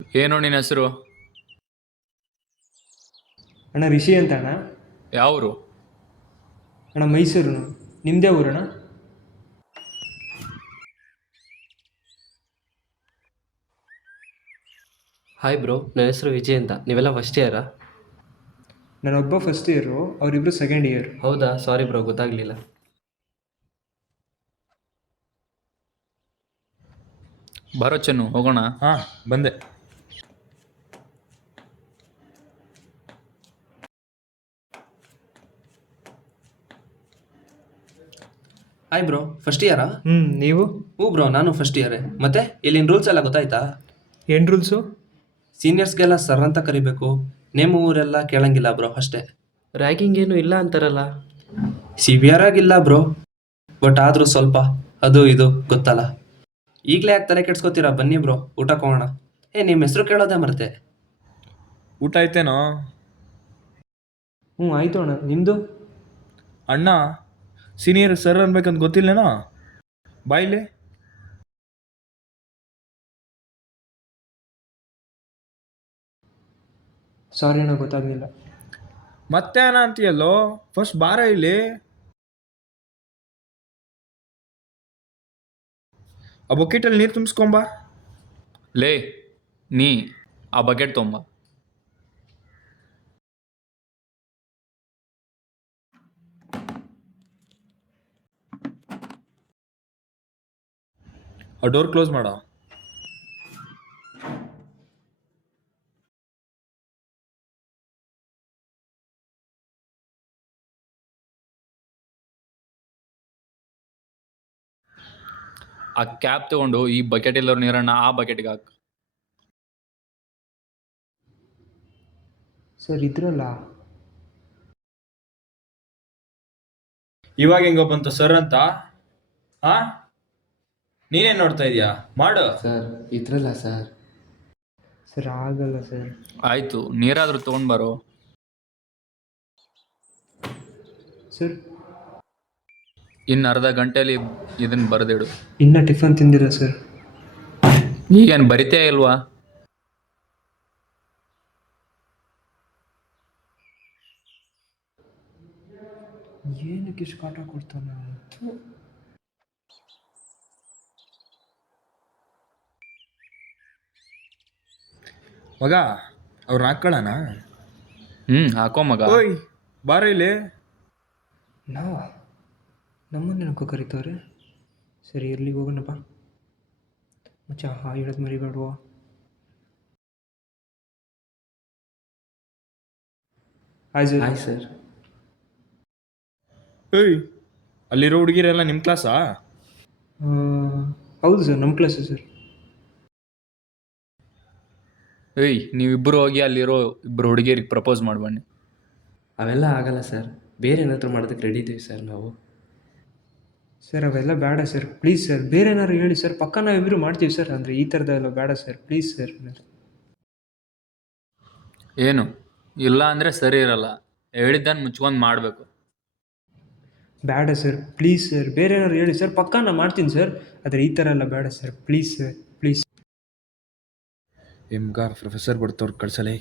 ಏನು ನಿನ್ನ ಹೆಸರು? ಅಣ್ಣ ರಿಷಿ ಅಂತ ಅಣ್ಣ. ಯಾವರು? ಅಣ್ಣ ಮೈಸೂರು. ನಿಮ್ಮದೇ ಊರಣ್ಣ? ಹಾಯ್ ಬ್ರೋ, ನನ್ನ ಹೆಸರು ವಿಜಯ್ ಅಂತ. ನೀವೆಲ್ಲ ಫಸ್ಟ್ ಇಯರಾ? ನಾನೊಬ್ಬ ಫಸ್ಟ್ ಇಯರು, ಅವರಿಬ್ಬರು ಸೆಕೆಂಡ್ ಇಯರ್. ಹೌದಾ, ಸಾರಿ ಬ್ರೋ, ಗೊತ್ತಾಗಲಿಲ್ಲ. ಬರೋ ಚೆನ್ನು, ಹೋಗೋಣ. ಹಾಂ ಬಂದೆ. ಹಾಯ್ ಬ್ರೋ, ಫಸ್ಟ್ ಇಯರಾ? ನೀವು? ಬ್ರೋ, ನಾನು ಫಸ್ಟ್ ಇಯರೇ. ಮತ್ತೆ ಇಲ್ಲಿನ ರೂಲ್ಸ್ ಎಲ್ಲ ಗೊತ್ತಾಯ್ತಾ? ಏನು ರೂಲ್ಸು? ಸೀನಿಯರ್ಸ್ಗೆಲ್ಲ ಸರ್ ಅಂತ ಕರಿಬೇಕು. ನೇಮು ಊರೆಲ್ಲ ಕೇಳಂಗಿಲ್ಲ ಬ್ರೋ, ಅಷ್ಟೇ. ರ್ಯಾಗಿಂಗ್ ಏನು ಇಲ್ಲ ಅಂತಾರಲ್ಲ? ಸಿವಿಯರ್ ಆಗಿಲ್ಲ ಬ್ರೋ, ಬಟ್ ಆದರೂ ಸ್ವಲ್ಪ ಅದು ಇದು ಗೊತ್ತಲ್ಲ. ಈಗಲೇ ಯಾಕೆ ತಲೆ ಕೆಡ್ಸ್ಕೊತೀರಾ? ಬನ್ನಿ ಬ್ರೋ, ಊಟಕ್ಕೆ ಹೋಗೋಣ. ನಿಮ್ಮ ಹೆಸರು ಕೇಳೋದೇ ಮರ್ತೆ. ಊಟ ಆಯ್ತೇನೋ? ಆಯಿತು ಅಣ್ಣ. ನಿಮ್ಮದು? ಅಣ್ಣ ಸೀನಿಯರ್ ಸರ್ ಅನ್ಬೇಕಂತ ಗೊತ್ತಿಲ್ಲೇನೋ? ಬಾಯ್ಲಿ. ಸಾರಿ ಅಣ್ಣ, ಗೊತ್ತಾಗಲಿಲ್ಲ. ಮತ್ತೆ ಅಣ್ಣ ಅಂತೀಯಲ್ಲೋ, ಫಸ್ಟ್ ಬಾರ ಇಲ್ಲಿ. ಆ ಬೊಕೆಟಲ್ಲಿ ನೀರು ತುಂಬಿಸ್ಕೊಂಬ. ಲೇ, ನೀ ಆ ಬಕೆಟ್ ತೊಂಬ. ಆ ಡೋರ್ ಕ್ಲೋಸ್ ಮಾಡ. ಆ ಕ್ಯಾಪ್ ತಗೊಂಡು ಈ ಬಕೆಟ್ ಇಲ್ಲವ್ರ ನೀರನ್ನ ಆ ಬಕೆಟ್ಗೆ ಹಾಕು. ಸರ್ ಇದ್ರಲ್ಲ. ಇವಾಗ ಹೆಂಗೋ ಬಂತು ಸರ್ ಅಂತ? ಹಾ, ನೀನೇನು ನೋಡ್ತಾ ಇದೀಯಾ? ಮಾಡು. ಸರ್ ಇದ್ರಲ್ಲ ಸರ್. ಸರ್ ಆಗಲ್ಲ ಸರ್. ಆಯಿತು, ನೀರಾದರೂ ತೊಗೊಂಡು ಬರೋ. ಸರ್ ಇನ್ನು ಅರ್ಧ ಗಂಟೆಯಲ್ಲಿ ಇದನ್ನು ಬರೆದಿಡು. ಇನ್ನೂ ಟಿಫನ್ ತಿಂದಿರಾ ಸರ್? ಈಗೇನು ಬರಿತೇ ಇಲ್ವಾ? ಏನಕ್ಕೆ ಇಷ್ಟು ಕಾಟ ಕೊಡ್ತಾನೆ? ಮಗ, ಅವ್ರನ್ನ ಹಾಕೊಳ್ಳೋಣ? ಹಾಕೋ ಮಗ. ಓಯ್ ಬಾರ ಇಲ್ಲಿ. ನಾವು ನಮ್ಮನ್ನ ಏನಕ್ಕೋ ಕರಿತವ್ರೆ? ಸರಿ ಇರ್ಲಿ, ಹೋಗೋಣಪ್ಪ. ಮಚ್ಚ ಹೇಳೋದು ಮರಿಬೇಡುವ. Hi sir. Hi sir. ಏಯ್, ಅಲ್ಲಿರೋ ಹುಡುಗಿರೆಲ್ಲ ನಿಮ್ಮ ಕ್ಲಾಸಾ? ಹೌದು ಸರ್, ನಮ್ಮ ಕ್ಲಾಸು ಸರ್. ಏಯ್, ನೀವಿಬ್ಬರು ಹೋಗಿ ಅಲ್ಲಿರೋ ಇಬ್ಬರು ಹುಡುಗಿಯರಿಗೆ ಪ್ರಪೋಸ್ ಮಾಡಿ ಬನ್ನಿ. ಅವೆಲ್ಲ ಆಗಲ್ಲ ಸರ್, ಬೇರೆ ಏನಾದರೂ ಮಾಡೋದಕ್ಕೆ ರೆಡಿ ಇದ್ದೀವಿ ಸರ್ ನಾವು. ಸರ್ ಅವೆಲ್ಲ ಬೇಡ ಸರ್, ಪ್ಲೀಸ್ ಸರ್. ಬೇರೆ ಏನಾದ್ರು ಹೇಳಿ ಸರ್, ಪಕ್ಕ ನಾವಿಬ್ಬರು ಮಾಡ್ತೀವಿ ಸರ್. ಅಂದರೆ ಈ ಥರದ್ದೆಲ್ಲ ಬೇಡ ಸರ್, ಪ್ಲೀಸ್ ಸರ್. ಏನು ಇಲ್ಲ ಅಂದರೆ ಸರಿ ಇರಲ್ಲ. ಹೇಳಿದ್ದನ್ನು ಮುಚ್ಕೊಂಡು ಮಾಡಬೇಕು. ಬೇಡ ಸರ್, ಪ್ಲೀಸ್ ಸರ್. ಬೇರೆ ಏನಾದ್ರು ಹೇಳಿ ಸರ್, ಪಕ್ಕ ನಾನು ಮಾಡ್ತೀನಿ ಸರ್. ಆದರೆ ಈ ಥರ ಎಲ್ಲ ಬೇಡ ಸರ್, ಪ್ಲೀಸ್ ಸರ್, ಪ್ಲೀಸ್. ಎಮ್ಗ ಪ್ರೊಫೆಸರ್ ಬರ್ತಾವ್ರು, ಕಳ್ಸಲೇ.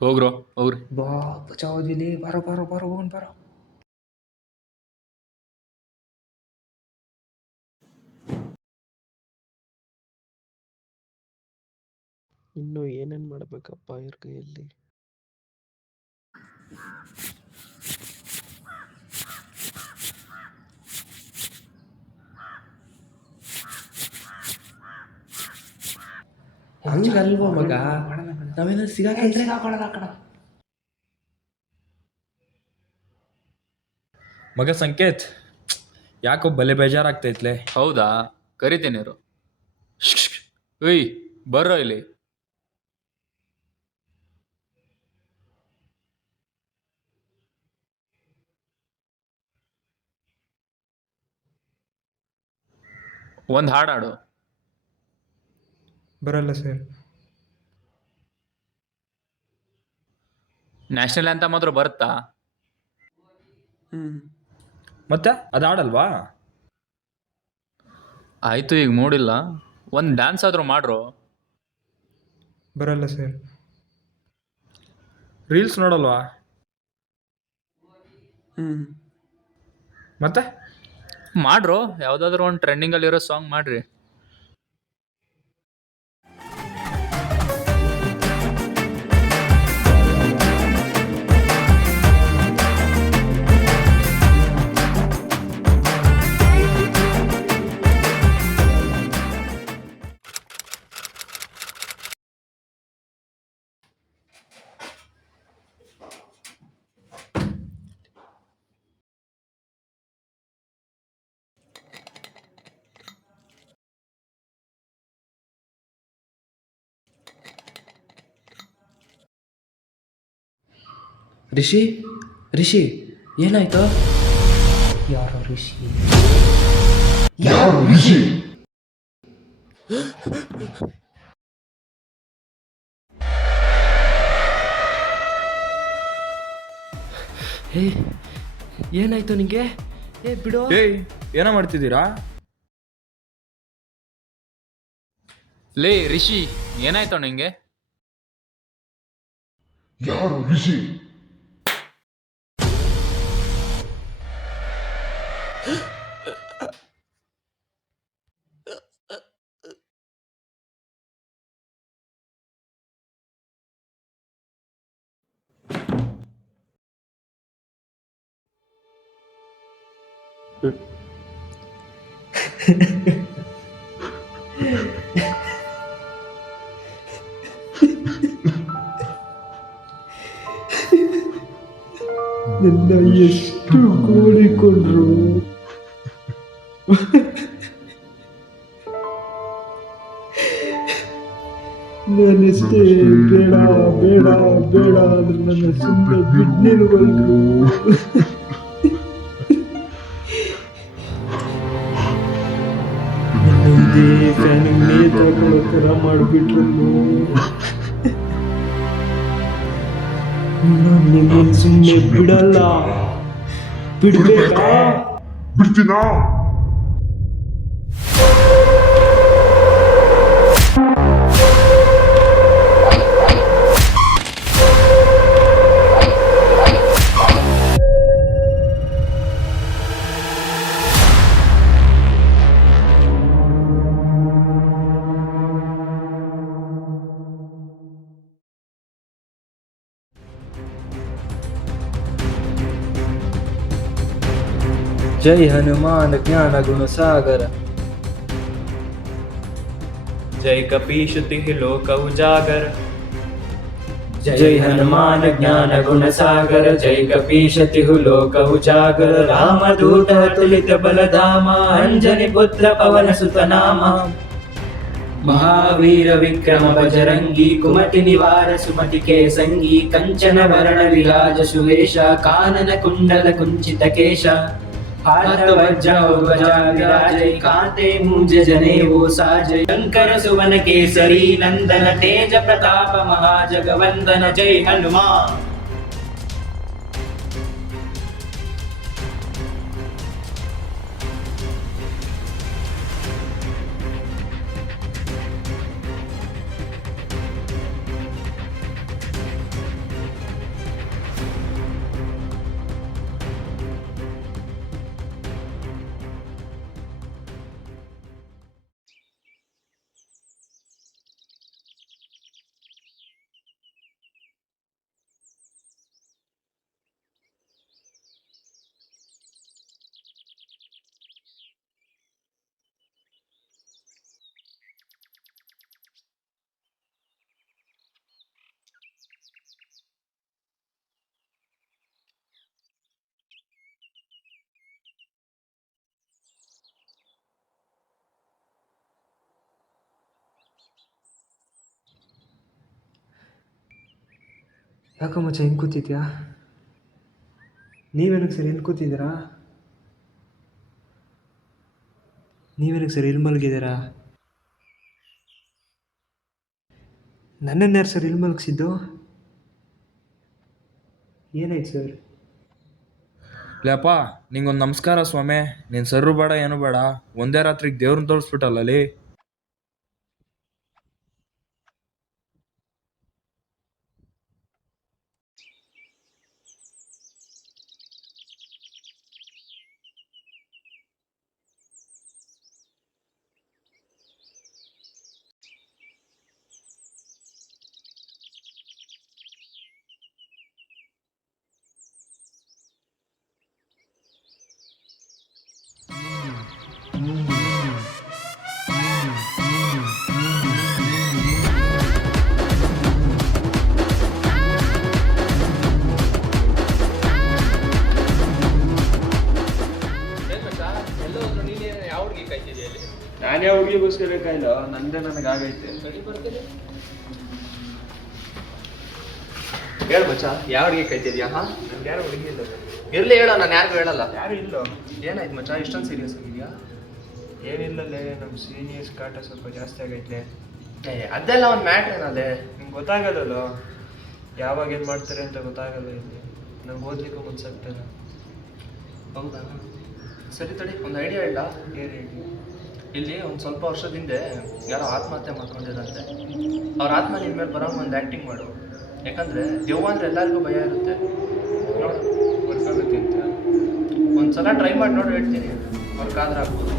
ಹೋಗ್ರೋ, ಹೋಗ್ರಿ. ಬಾ ಬಚಾವದಿಲಿ, ಬಾರೋ ಬಾರೋ ಬಾರೋ, ಹೋಗೋಣ ಬಾರೋ. ಇನ್ನು ಏನೇನು ಮಾಡಬೇಕಪ್ಪ ಇವ್ರ ಕೈಯಲ್ಲಿ? ಹಂಗಲ್ವ ಮಗ, ನಾವೆಲ್ಲ ಸಿಗಾಕೊಂಡ್ರೆ ಮಗ ಸಂಕೇತ್, ಯಾಕೋ ಬಲೆ ಬೇಜಾರಾಗ್ತೈತ್ಲೆ. ಹೌದಾ, ಕರಿತೀನಿ ಇರು. ಏಯ್, ಬರ್ರೋ ಇಲ್ಲಿ. ಒಂದು ಹಾಡಾಡು. ಬರಲ್ಲ ಸರ್. ನ್ಯಾಷನಲ್ ಅಂತ ಮಾತ್ರ ಬರುತ್ತಾ? ಮತ್ತೆ ಅದು ಆಡಲ್ವಾ? ಆಯಿತು, ಈಗ ಮೂಡಿಲ್ಲ. ಒಂದು ಡ್ಯಾನ್ಸ್ ಆದರೂ ಮಾಡ್ರು. ಬರಲ್ಲ ಸರ್. ರೀಲ್ಸ್ ನೋಡಲ್ವಾ? ಮತ್ತೆ ಮಾಡ್ರು, ಯಾವುದಾದ್ರೂ ಒಂದು ಟ್ರೆಂಡಿಂಗಲ್ಲಿರೋ ಸಾಂಗ್ ಮಾಡ್ರಿ. ರಿಷಿ, ರಿಷಿ, ಏನಾಯ್ತು? ಯಾರೋ ಋಷಿ. ಹೇ, ಏನಾಯ್ತು ನಿಂಗೆ? ಬಿಡು. ಏಯ್, ಏನೋ ಮಾಡ್ತಿದ್ದೀರಾ? ಲೇ ರಿಷಿ, ಏನಾಯ್ತು ನಿಂಗೆ? ನನ್ನ ಎಷ್ಟು ಕೋಳಿಕೊಂಡ್ರು. ನಾನೆಷ್ಟೇ ಬೇಡ ಬೇಡ ಬೇಡ ಅಂದ್ರೆ ನನ್ನ ಸುಮ್ಮನೆ ಬಿಡ್ನಿಲ್ವಲ್ರು. ನನ್ನ ಇದೇ ಫ್ಯಾನಿಗೆ ನೇತಾಕೊಳ್ಳೋ ಥರ ಮಾಡಿಬಿಟ್ರು. ನಾನು ನಿಮ್ಮನ್ನು ಸುಮ್ಮನೆ ಬಿಡಲ್ಲ. ಬಿಡ್ಬೇಕಾ? ಬಿಡ್ತೀನಾ? जय हनुमान ज्ञान गुण सागर जय कपीश तिह लोक उजागर जय हनुमान ज्ञान गुण सागर जय कपीश तिहु लोक उजागर रामदूत तुलित बलधामा अंजनी पुत्र पवन सुत नामा महावीर विक्रम बजरंगी कुमति निवार सुमति के संगी कंचन वरण विराज सुवेश कानन कुंडल कुंचित केश हाथ वज्र ध्वजा विराजै कांते मूंज जनेऊ साजै शंकर सुवन केसरी नंदन तेज प्रताप महाजगवंदन जय हनुमान। ಯಾಕೋ ಮಚ್ಚ ಹಿಂಗೆ ಕೂತಿದ್ಯಾ? ನೀವೇನಕ್ಕೆ ಸರ್ ಇಲ್ಲಿ ಕೂತಿದ್ದೀರಾ? ನೀವೇನಕ್ಕೆ ಸರ್ ಇಲ್ಲಿ ಮಲಗಿದ್ದೀರಾ? ನನ್ನನ್ನು ಯಾರು ಸರ್ ಇಲ್ಲಿ ಮಲಗಿಸಿದ್ದು? ಏನಾಯ್ತು ಸರ್? ಲೇಪ, ನಿಂಗೊಂದು ನಮಸ್ಕಾರ ಸ್ವಾಮಿ. ನೀನು ಸರ್ರು ಬೇಡ ಏನು ಬೇಡ, ಒಂದೇ ರಾತ್ರಿಗೆ ದೇವ್ರನ್ನ ತೋರಿಸ್ಬಿಟ್ಟಲ್ಲ ಅಲ್ಲಿ. ಹುಡುಗಿಗೋಸ್ಕರ ಕಾಯಿಲ್ಲ ನಂದೇ ನನಗಾಗೈತೆ. ಹೇಳು ಮಚ್ಚ, ಯಾವ ಹುಡುಗಿ ಕಾಯ್ತಿದ್ಯಾ? ಹಾಂ, ನನ್ಗೆ ಯಾರು ಹುಡುಗಿ ಇಲ್ಲ. ಇರಲಿ ಹೇಳೋ, ನಾನು ಯಾರಿಗೂ ಹೇಳಲ್ಲ. ಯಾರು ಇಲ್ಲೋ? ಏನಾಯ್ತು ಮಚ್ಚ, ಇಷ್ಟೊಂದು ಸೀರಿಯಸ್ ಆಗಿದೆಯಾ? ಏನಿಲ್ಲಲೇ, ನಮ್ಮ ಸೀನಿಯರ್ಸ್ ಕಾಟ ಸ್ವಲ್ಪ ಜಾಸ್ತಿ ಆಗೈತೆ. ಅದೆಲ್ಲ ಒಂದು ಮ್ಯಾಟ್ರ್ ಏನದೆ? ನಿಮ್ಗೆ ಗೊತ್ತಾಗಲ್ಲಲ್ಲ, ಯಾವಾಗ ಏನು ಮಾಡ್ತಾರೆ ಅಂತ ಗೊತ್ತಾಗಲ್ಲ. ಇಲ್ಲಿ ನಂಗೆ ಓದ್ಲಿಕ್ಕೂ ಮನ್ಸಾಗ್ತಾಯಿಲ್ಲ. ಹೌದಾ? ಸರಿ ತಡಿ, ಒಂದು ಐಡಿಯಾ ಇಲ್ಲ. ಏನು ಹೇಳಿ? ಇಲ್ಲಿ ಒಂದು ಸ್ವಲ್ಪ ವರ್ಷದ ಹಿಂದೆ ಯಾರೋ ಆತ್ಮಹತ್ಯೆ ಮಾಡ್ಕೊಂಡಿರಂತೆ. ಅವ್ರ ಆತ್ಮ ನಿನ್ನ ಮೇಲೆ ಬರೋ ಒಂದು ಆ್ಯಕ್ಟಿಂಗ್ ಮಾಡು. ಯಾಕಂದರೆ ದೆವ್ವ ಅಂದರೆ ಎಲ್ಲರಿಗೂ ಭಯ ಇರುತ್ತೆ. ನೋಡು, ವರ್ಕ್ ಆಗುತ್ತೆ ಅಂತ ಒಂದು ಸಲ ಟ್ರೈ ಮಾಡಿ ನೋಡಿ, ಹೇಳ್ತೀನಿ. ವರ್ಕ್ ಆದ್ರೆ ಆಗ್ಬೋದು.